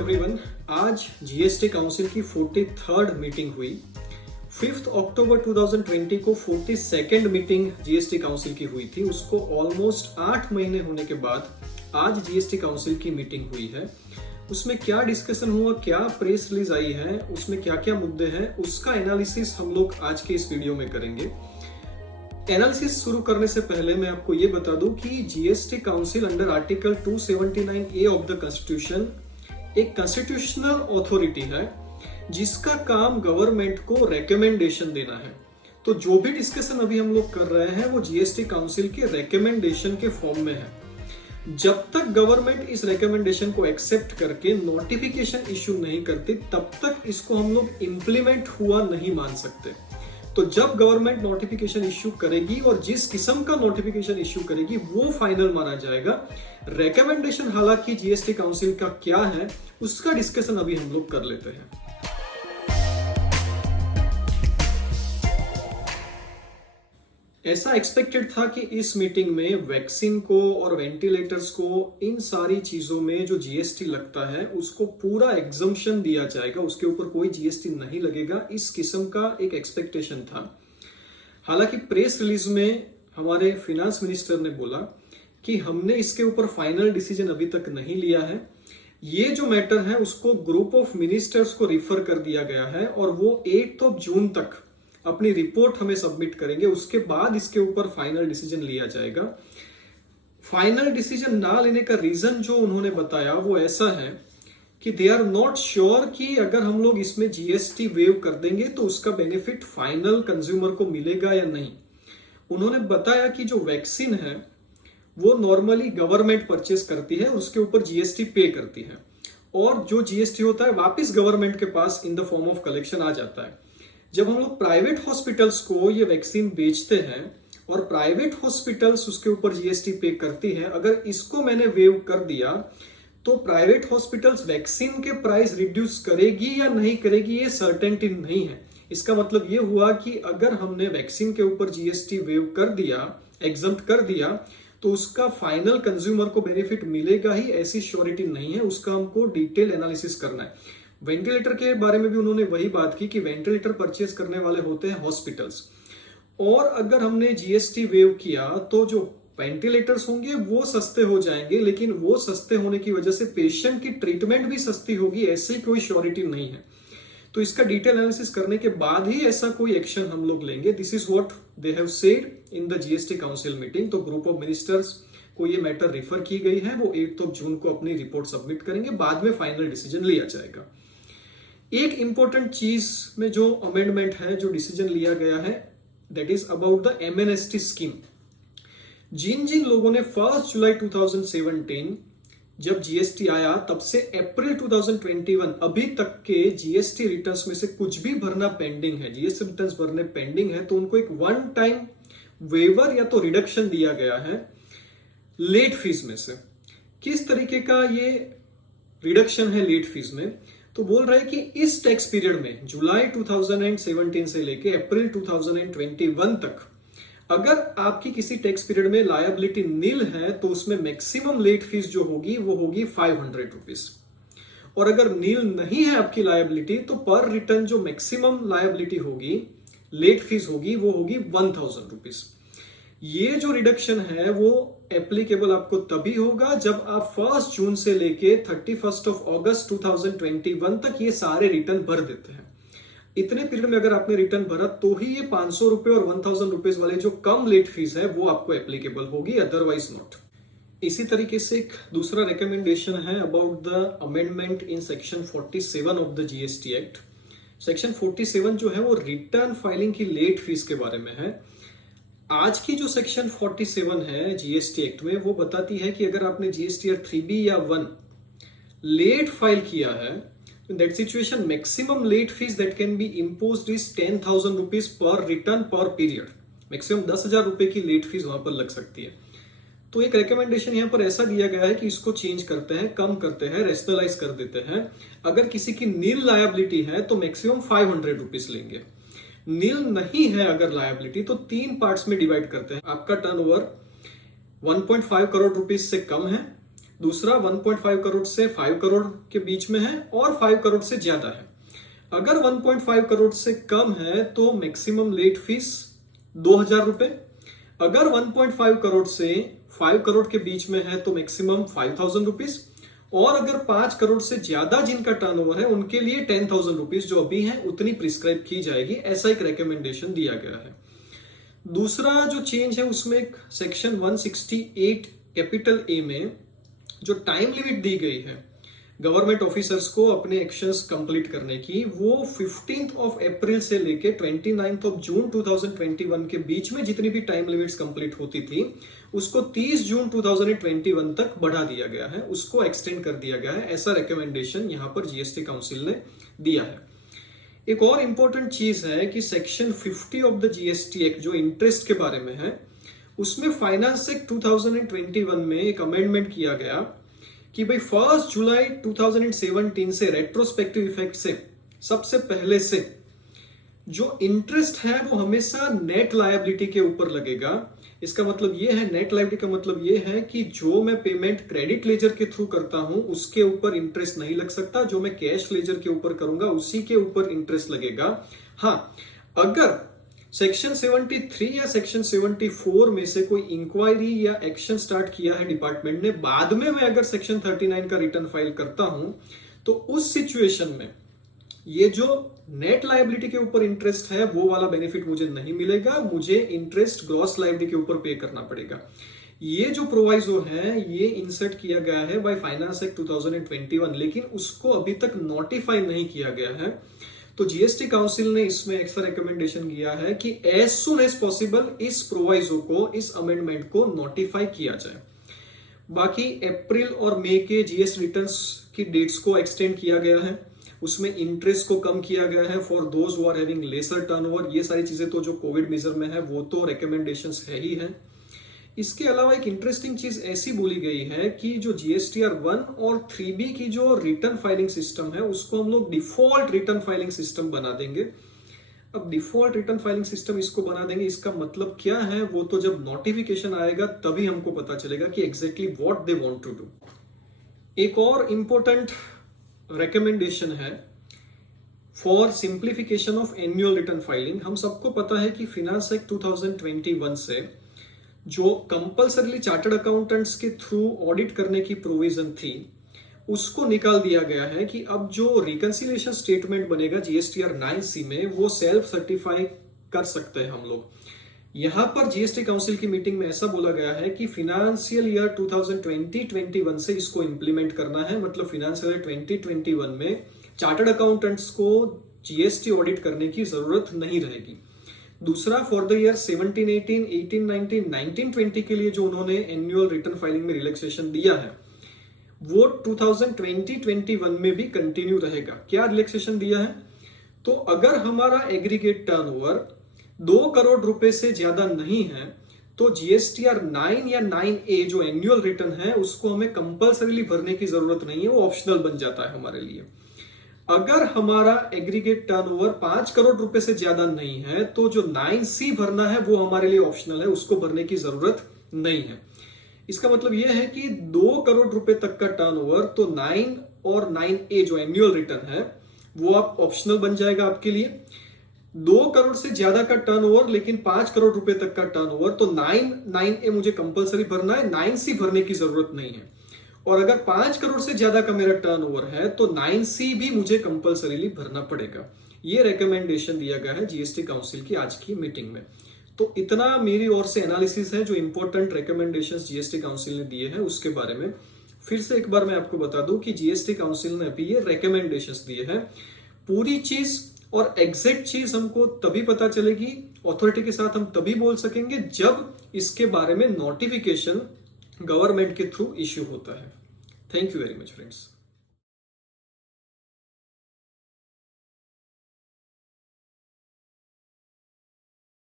Everyone. आज GST council की 43rd meeting हुई। 5 अक्टूबर 2020 को 42nd मीटिंग जीएसटी काउंसिल की हुई थी। उसको ऑलमोस्ट 8 महीने होने के बाद आज जीएसटी काउंसिल की मीटिंग हुई है। उसमें क्या डिस्कशन हुआ, क्या प्रेस रिलीज आई है, उसमें क्या क्या मुद्दे हैं, उसका एनालिसिस हम लोग आज के इस वीडियो में करेंगे। एनालिसिस शुरू करने से पहले मैं आपको ये बता दूं कि GST council under article 279A of the constitution एक कॉन्स्टिट्यूशनल अथॉरिटी है जिसका काम गवर्नमेंट को रेकमेंडेशन देना है। तो जो भी डिस्कशन अभी हम लोग कर रहे हैं वो जीएसटी काउंसिल के रेकमेंडेशन के फॉर्म में है। जब तक गवर्नमेंट इस रेकमेंडेशन को एक्सेप्ट करके नोटिफिकेशन इश्यू नहीं करती तब तक इसको हम लोग इम्प्लीमेंट हुआ नहीं मान सकते। तो जब गवर्नमेंट नोटिफिकेशन इश्यू करेगी और जिस किस्म का नोटिफिकेशन इश्यू करेगी वो फाइनल माना जाएगा। रेकमेंडेशन हालांकि जीएसटी काउंसिल का क्या है उसका डिस्कशन अभी हम लोग कर लेते हैं। ऐसा एक्सपेक्टेड था कि इस मीटिंग में वैक्सीन को और वेंटिलेटर्स को, इन सारी चीजों में जो जीएसटी लगता है उसको पूरा एग्जम्पशन दिया जाएगा, उसके ऊपर कोई जीएसटी नहीं लगेगा। इस किस्म का एक एक्सपेक्टेशन था। हालांकि प्रेस रिलीज में हमारे फिनेंस मिनिस्टर ने बोला कि हमने इसके ऊपर फाइनल डिसीजन अभी तक नहीं लिया है। ये जो मैटर है उसको ग्रुप ऑफ मिनिस्टर्स को रिफर कर दिया गया है और वो 8 जून तक अपनी रिपोर्ट हमें सबमिट करेंगे। उसके बाद इसके ऊपर फाइनल डिसीजन लिया जाएगा। फाइनल डिसीजन ना लेने का रीजन जो उन्होंने बताया वो ऐसा है कि दे आर नॉट श्योर कि अगर हम लोग इसमें जीएसटी वेव कर देंगे तो उसका बेनिफिट फाइनल कंज्यूमर को मिलेगा या नहीं। उन्होंने बताया कि जो वैक्सीन है वो नॉर्मली गवर्नमेंट परचेस करती है, उसके ऊपर जीएसटी पे करती है और जो जीएसटी होता है वापिस गवर्नमेंट के पास in the form of collection आ जाता है। जब हम लोग प्राइवेट हॉस्पिटल्स को ये वैक्सीन बेचते हैं और प्राइवेट हॉस्पिटल्स उसके ऊपर जीएसटी पे करती है, अगर इसको मैंने वेव कर दिया तो प्राइवेट हॉस्पिटल्स वैक्सीन के प्राइस रिड्यूस करेगी या नहीं करेगी ये सर्टेनिटी नहीं है। इसका मतलब ये हुआ कि अगर हमने वैक्सीन के ऊपर जीएसटी वेव कर दिया, एग्जम्प्ट कर दिया, तो उसका फाइनल कंज्यूमर को बेनिफिट मिलेगा ही ऐसी श्योरिटी नहीं है। उसका हमको डिटेल एनालिसिस करना है। वेंटिलेटर के बारे में भी उन्होंने वही बात की कि वेंटिलेटर परचेस करने वाले होते हैं हॉस्पिटल्स, और अगर हमने जीएसटी वेव किया तो जो वेंटिलेटर्स होंगे वो सस्ते हो जाएंगे, लेकिन वो सस्ते होने की वजह से पेशेंट की ट्रीटमेंट भी सस्ती होगी ऐसी कोई श्योरिटी नहीं है। तो इसका डिटेल एनालिसिस करने के बाद ही ऐसा कोई एक्शन हम लोग लेंगे। This is what they have said in the GST council meeting. तो ग्रुप ऑफ मिनिस्टर्स को ये मैटर रिफर की गई है, वो 8 जून को अपनी रिपोर्ट सबमिट करेंगे, बाद में फाइनल डिसीजन लिया जाएगा। एक इंपॉर्टेंट चीज में जो अमेंडमेंट है, जो डिसीजन लिया गया है, that is about the MNST scheme. जिन जिन लोगों ने 1 जुलाई 2017 जब जीएसटी आया तब से अप्रैल 2021 अभी तक के जीएसटी रिटर्न्स में से कुछ भी भरना पेंडिंग है, जीएसटी रिटर्न्स भरने पेंडिंग है, तो उनको एक वन टाइम वेवर या तो रिडक्शन दिया गया है लेट फीस में से। किस तरीके का ये रिडक्शन है लेट फीस में? तो बोल रहे हैं कि इस टैक्स पीरियड में जुलाई 2017 से लेके अप्रैल 2021 तक अगर आपकी किसी टैक्स पीरियड में लायबिलिटी नील है तो उसमें मैक्सिमम लेट फीस जो होगी वो होगी 500 रुपीज, और अगर नील नहीं है आपकी लायबिलिटी तो पर रिटर्न जो मैक्सिमम लायबिलिटी होगी, लेट फीस होगी, वो होगी 1000 रुपीज। ये जो रिडक्शन है वो एप्लीकेबल आपको तभी होगा जब आप 1 जून से लेके 31 अगस्त 2021 तक ये सारे रिटर्न भर देते हैं। इतने पीरियड में अगर आपने रिटर्न भरा तो ही ये 500 रुपए और 1000 रुपीज वाले जो कम लेट फीस है वो आपको एप्लीकेबल होगी, अदरवाइज नॉट। इसी तरीके से एक दूसरा रिकमेंडेशन है about the amendment in section 47 of the GST act. Section 47 जो है वो रिटर्न फाइलिंग की लेट फीस के बारे में है। आज की जो सेक्शन 47 है जीएसटी एक्ट में वो बताती है कि अगर आपने जीएसटी 3B या 1 लेट फाइल किया है, in that situation maximum late fees that can be imposed is 10,000 rupees per return per period। Maximum 10,000 रुपए की लेट फीस वहां पर लग सकती है। तो एक रिकमेंडेशन यहाँ पर ऐसा दिया गया है कि इसको चेंज करते हैं, कम करते हैं, रेशनलाइज कर देते हैं। अगर किसी की नील लायबिलिटी है तो मैक्सिमम 500 रुपीज लेंगे। नील नहीं है अगर लायबिलिटी तो 3 पार्ट्स में डिवाइड करते हैं। आपका टर्नओवर 1.5 करोड़ रुपीस से कम है दूसरा 1.5 करोड़ से 5 करोड़ के बीच में है और 5 करोड़ से ज्यादा है। अगर 1.5 करोड़ से कम है तो मैक्सिमम लेट फीस 2,000 रुपए। अगर 1.5 करोड़ से 5 करोड़ के बीच में है तो मैक्सिमम 5,000 रुपीज, और अगर 5 करोड़ से ज्यादा जिनका टर्नओवर है उनके लिए 10,000 रुपीज जो अभी है उतनी प्रिस्क्राइब की जाएगी, ऐसा एक रिकमेंडेशन दिया गया है। दूसरा जो चेंज है उसमें एक सेक्शन 168 कैपिटल ए में जो टाइम लिमिट दी गई है गवर्नमेंट ऑफिसर्स को अपने एक्शंस कंप्लीट करने की, वो 15 अप्रैल से लेके 29 जून 2021 के बीच में जितनी भी टाइम लिमिट्स कंप्लीट होती थी उसको 30 जून 2021 तक बढ़ा दिया गया है, उसको एक्सटेंड कर दिया गया है। ऐसा रिकमेंडेशन यहां पर जीएसटी काउंसिल ने दिया है। एक और इंपॉर्टेंट चीज है कि section 50 of the GST act जो इंटरेस्ट के बारे में है, उसमें फाइनेंस एक्ट 2021 में एक अमेंडमेंट किया गया कि भाई 1 जुलाई 2017 से रेट्रोस्पेक्टिव इफेक्ट से सबसे पहले से जो इंटरेस्ट है वो हमेशा नेट लायबिलिटी के ऊपर लगेगा। इसका मतलब ये है, नेट लायबिलिटी का मतलब ये है कि जो मैं पेमेंट क्रेडिट लेजर के थ्रू करता हूं उसके ऊपर इंटरेस्ट नहीं लग सकता, जो मैं कैश लेजर के ऊपर करूंगा उसी के ऊपर इंटरेस्ट लगेगा। हाँ, अगर सेक्शन 73 या सेक्शन 74 में से कोई इंक्वायरी या एक्शन स्टार्ट किया है डिपार्टमेंट ने, बाद में मैं अगर सेक्शन 39 का रिटर्न फाइल करता हूं तो उस सिचुएशन में ये जो नेट लायबिलिटी के ऊपर इंटरेस्ट है वो वाला बेनिफिट मुझे नहीं मिलेगा, मुझे इंटरेस्ट ग्रॉस लायबिलिटी के ऊपर पे करना पड़ेगा। ये जो प्रोवाइजो है ये इंसर्ट किया गया है बाय फाइनेंस एक्ट 2021, लेकिन उसको अभी तक नोटिफाई नहीं किया गया है। तो जीएसटी काउंसिल ने इसमें एक्स्ट्रा रिकमेंडेशन किया है कि एज सुन एज पॉसिबल इस प्रोवाइजो को, इस अमेंडमेंट को नोटिफाई किया जाए। बाकी अप्रैल और मई के जीएसटी रिटर्न्स की डेट्स को एक्सटेंड किया गया है, उसमें इंटरेस्ट को कम किया गया है for those who are having lesser turnover. ये सारी चीजें तो जो कोविड मेजर में है वो तो रिकमेंडेशंस है ही है। इसके अलावा एक इंटरेस्टिंग चीज ऐसी बोली गई है कि जो जीएसटीआर 1 और 3B की जो रिटर्न फाइलिंग सिस्टम है उसको हम लोग डिफॉल्ट रिटर्न फाइलिंग सिस्टम बना देंगे। अब डिफॉल्ट रिटर्न फाइलिंग सिस्टम इसको बना देंगे, इसका मतलब क्या है वो तो जब नोटिफिकेशन आएगा तभी हमको पता चलेगा कि exactly what they want to do. एक और इंपॉर्टेंट रिकमेंडेशन है for simplification of annual return filing. हम सबको पता है कि फिनांस एक्ट 2021 से जो कंपल्सरीली चार्टर्ड अकाउंटेंट्स के थ्रू ऑडिट करने की प्रोविजन थी उसको निकाल दिया गया है कि अब जो रिकंसिलिएशन स्टेटमेंट बनेगा जीएसटीआर 9C में वो सेल्फ सर्टिफाई कर सकते हैं हम लोग। यहां पर जीएसटी काउंसिल की मीटिंग में ऐसा बोला गया है कि फिनेंशियल ईयर 2020-21 से इसको इंप्लीमेंट करना है, मतलब फिनेंशियल ईयर 2021 में चार्टर्ड अकाउंटेंट्स को जीएसटी ऑडिट करने की जरूरत नहीं रहेगी। दूसरा, फॉर द ईयर 17-18, 18-19, 19-20 के लिए जो उन्होंने एनुअल रिटर्न फाइलिंग में रिलैक्सेशन दिया है वो 2020-21 में भी कंटिन्यू रहेगा। क्या रिलैक्सेशन दिया है? तो अगर हमारा एग्रीगेट टर्नओवर 2 करोड़ रुपए से ज्यादा नहीं है तो जीएसटीआर 9 या 9A जो एनुअल रिटर्न है उसको हमें कंपल्सरीली भरने की जरूरत नहीं है, वो ऑप्शनल बन जाता है हमारे लिए। अगर हमारा एग्रीगेट टर्नओवर 5 करोड़ रुपए से ज्यादा नहीं है तो जो 9C भरना है वो हमारे लिए ऑप्शनल है, उसको भरने की जरूरत नहीं है। इसका मतलब यह है कि 2 करोड़ रुपए तक का टर्नओवर तो 9 और 9A जो एनुअल रिटर्न है वो आप ऑप्शनल बन जाएगा आपके लिए। 2 करोड़ से ज्यादा का टर्नओवर लेकिन 5 करोड़ रुपए तक का टर्नओवर तो 9A मुझे कंपलसरी भरना है, 9C भरने की जरूरत नहीं है। और अगर 5 करोड़ से ज्यादा का मेरा टर्नओवर है तो 9C भी मुझे कंपलसरीली भरना पड़ेगा। ये रिकमेंडेशन दिया गया है जीएसटी काउंसिल की आज की मीटिंग में। तो इतना मेरी ओर से एनालिसिस है जो इंपॉर्टेंट रिकमेंडेशंस जीएसटी काउंसिल ने दिए हैं उसके बारे में। फिर से एक बार मैं आपको बता दूं कि जीएसटी काउंसिल ने अभी ये रिकमेंडेशंस दिए हैं। पूरी चीज और एग्जैक्ट चीज हमको तभी पता चलेगी, अथॉरिटी के साथ हम तभी बोल सकेंगे जब इसके बारे में नोटिफिकेशन गवर्नमेंट के थ्रू इश्यू होता है। Thank you very much friends.